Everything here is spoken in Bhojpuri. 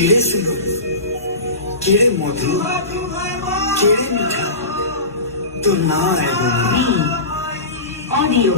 केड़े सुंदर, केड़े मधुर, केड़े मीठा तो ना है ऑडियो